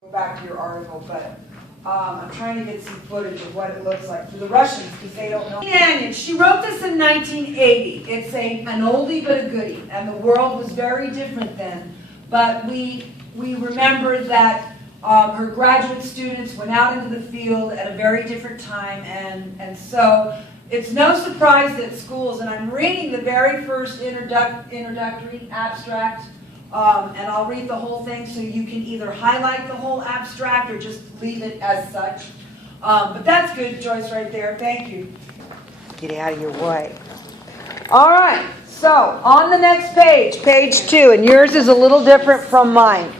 Go back to your article, but I'm trying to get some footage of what it looks like for the Russians because they don't know. Anion, she wrote this in 1980. It's an oldie but a goodie, and the world was very different then. But we remember that her graduate students went out into the field at a very different time, and so it's no surprise that schools, and I'm reading the very first introductory abstract, and I'll read the whole thing so you can either highlight the whole abstract or just leave it as such. But that's good, Joyce, right there. Thank you. Get out of your way. All right, so on the next page, page 2, and yours is a little different from mine.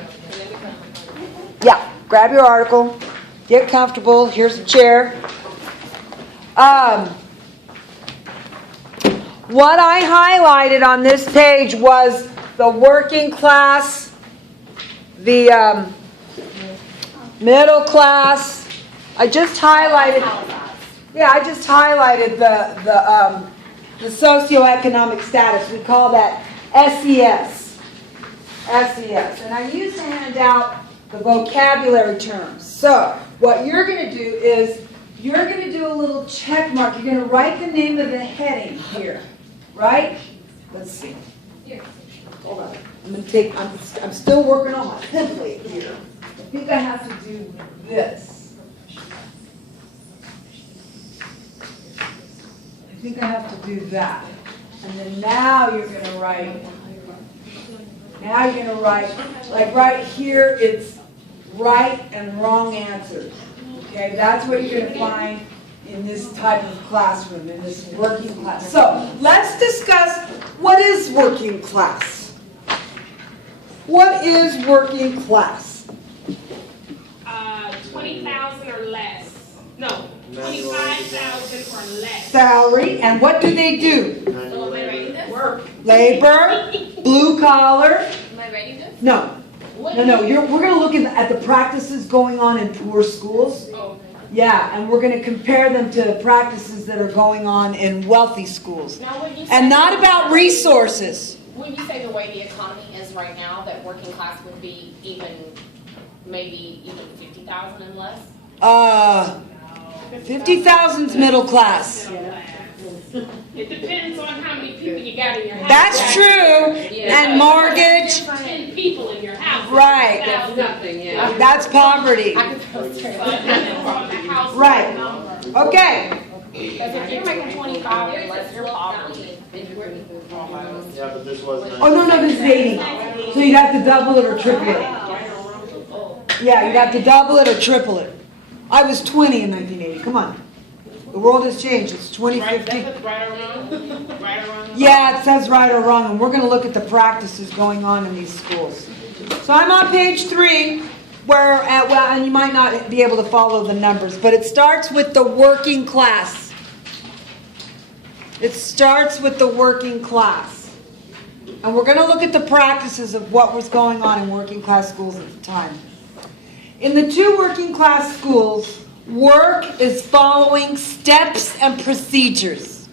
Yeah, grab your article, get comfortable. Here's a chair. What I highlighted on this page was the working class, the middle class. I just highlighted. Yeah, I just highlighted the socioeconomic status. We call that SES. SES, and I used to hand out the vocabulary terms. So what you're going to do is you're going to do a little check mark. You're going to write the name of the heading here, right? Let's see. Here. Hold on. I'm still working on my template here. I think I have to do this. I think I have to do that. And then now you're going to write. Now you're going to write, like right here, it's right and wrong answers. Okay, that's what you're going to find in this type of classroom, in this working class. So let's discuss what is working class. What is working class? 20,000 or less. No, 25,000 or less. Salary, and what do they do? So am I writing this? Work. Labor, blue collar. Am I writing this? No. No. We're going to look at the practices going on in poor schools. Oh, okay. Yeah, and we're going to compare them to practices that are going on in wealthy schools. Now, when you say And not about resources. When you say the way the economy is right now, that working class would be maybe even 50,000 and less? 50,000's middle class. It depends on how many people you got in your house. That's true. And mortgage. 10 people in your house. Right. That's nothing, yeah. That's poverty. Right. Okay. Because if you're making 25 or less, you're poverty. Yeah, but this wasn't. Oh, no, this is 80. So you'd have to double it or triple it. Yeah, you'd have to double it or triple it. I was 20 in 1980. Come on. The world has changed. It's 2050. Right or wrong? Right or wrong? Yeah, it says right or wrong, and we're going to look at the practices going on in these schools. So I'm on page 3, where, and you might not be able to follow the numbers, but it starts with the working class. It starts with the working class. And we're going to look at the practices of what was going on in working class schools at the time. In the 2 working class schools, work is following steps and procedures.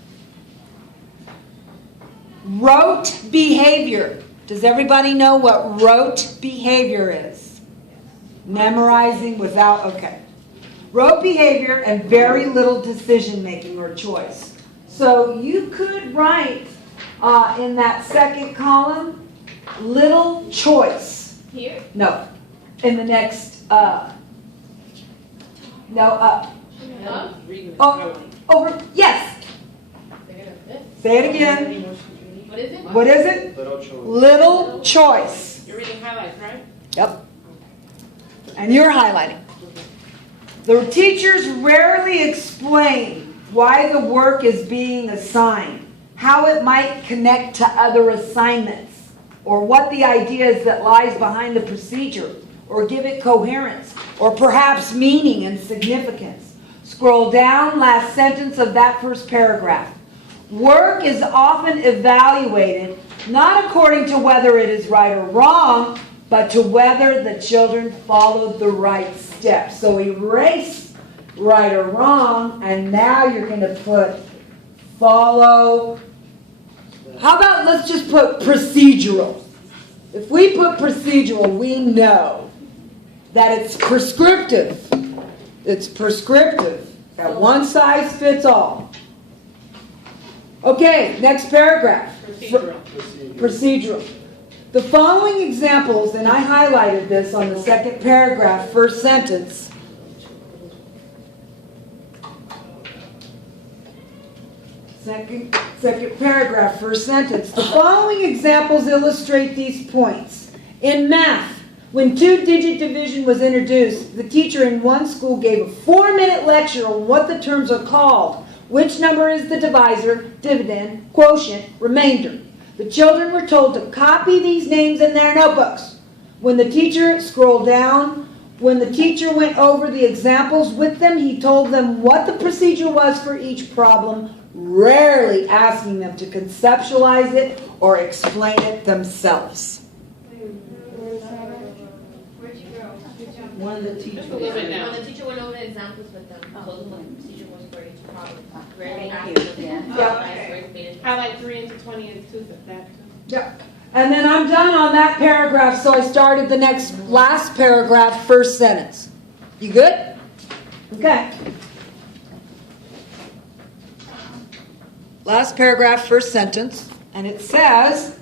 Rote behavior. Does everybody know what rote behavior is? Memorizing without, okay. Rote behavior and very little decision making or choice. So you could write in that second column, little choice. Here? No. In the next, over, yes. Say it again. What is it? What is it? Little choice. Little choice. You're reading highlights, right? Yep. And you're highlighting. The teachers rarely explain why the work is being assigned, how it might connect to other assignments, or what the idea is that lies behind the procedure, or give it coherence, or perhaps meaning and significance. Scroll down, last sentence of that first paragraph. Work is often evaluated not according to whether it is right or wrong, but to whether the children followed the right steps. So erase right or wrong, and now you're going to put follow. How about let's just put procedural. If we put procedural, we know that it's prescriptive. It's prescriptive, that one size fits all. Okay, next paragraph. Procedural. Procedural. The following examples, and I highlighted this on the second paragraph, first sentence. Second paragraph, first sentence. The following examples illustrate these points. In math, when two-digit division was introduced, the teacher in one school gave a 4-minute lecture on what the terms are called. Which number is the divisor, dividend, quotient, remainder? The children were told to copy these names in their notebooks. When the teacher scrolled down, when the teacher went over the examples with them, he told them what the procedure was for each problem, rarely asking them to conceptualize it or explain it themselves. Where'd you go? One of the teachers. Just a little bit now. When the teacher went over the examples with them, told them what the procedure was for each problem. Rarely Thank asked you. them to Yeah. conceptualize or explain it. Highlight 3 into 20 and 2 of that. Yeah. And then I'm done on that paragraph, so I started the last paragraph, first sentence. You good? Okay. Last paragraph, first sentence, and it says,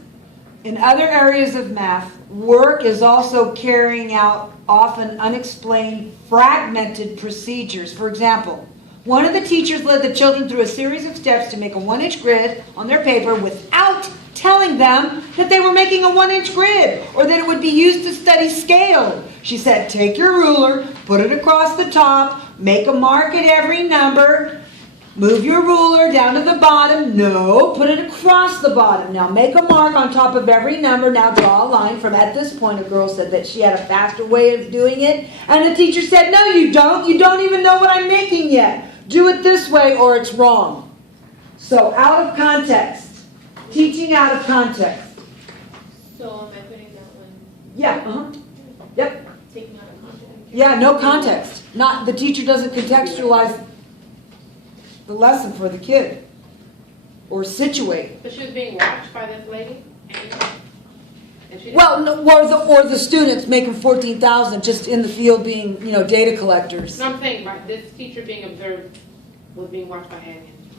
in other areas of math, work is also carrying out often unexplained, fragmented procedures. For example, one of the teachers led the children through a series of steps to make a 1-inch grid on their paper without telling them that they were making a 1-inch grid or that it would be used to study scale. She said, take your ruler, put it across the top, make a mark at every number, move your ruler down to the bottom. No, put it across the bottom. Now make a mark on top of every number. Now draw a line from, at this point a girl said that she had a faster way of doing it. And the teacher said, no you don't. You don't even know what I'm making yet. Do it this way or it's wrong. So out of context. Teaching out of context. So am I putting that one, Yeah, Yep. taking out of context? Yeah, no context. Not, the teacher doesn't contextualize the lesson for the kid. Or situate. But she was being watched by this lady? And she didn't- Well, no, or the students making 14,000 just in the field being, data collectors. No, I'm saying, right, this teacher being observed was being watched by Anya.